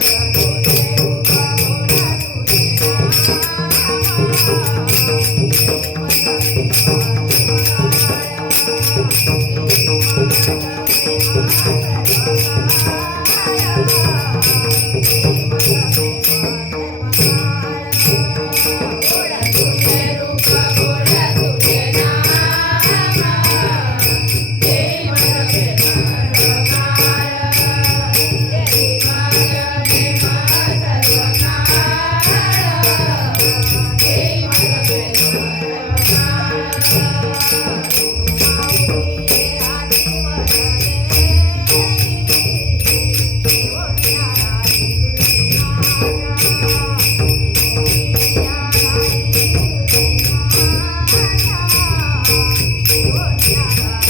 Bye.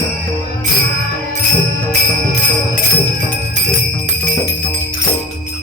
Thank you.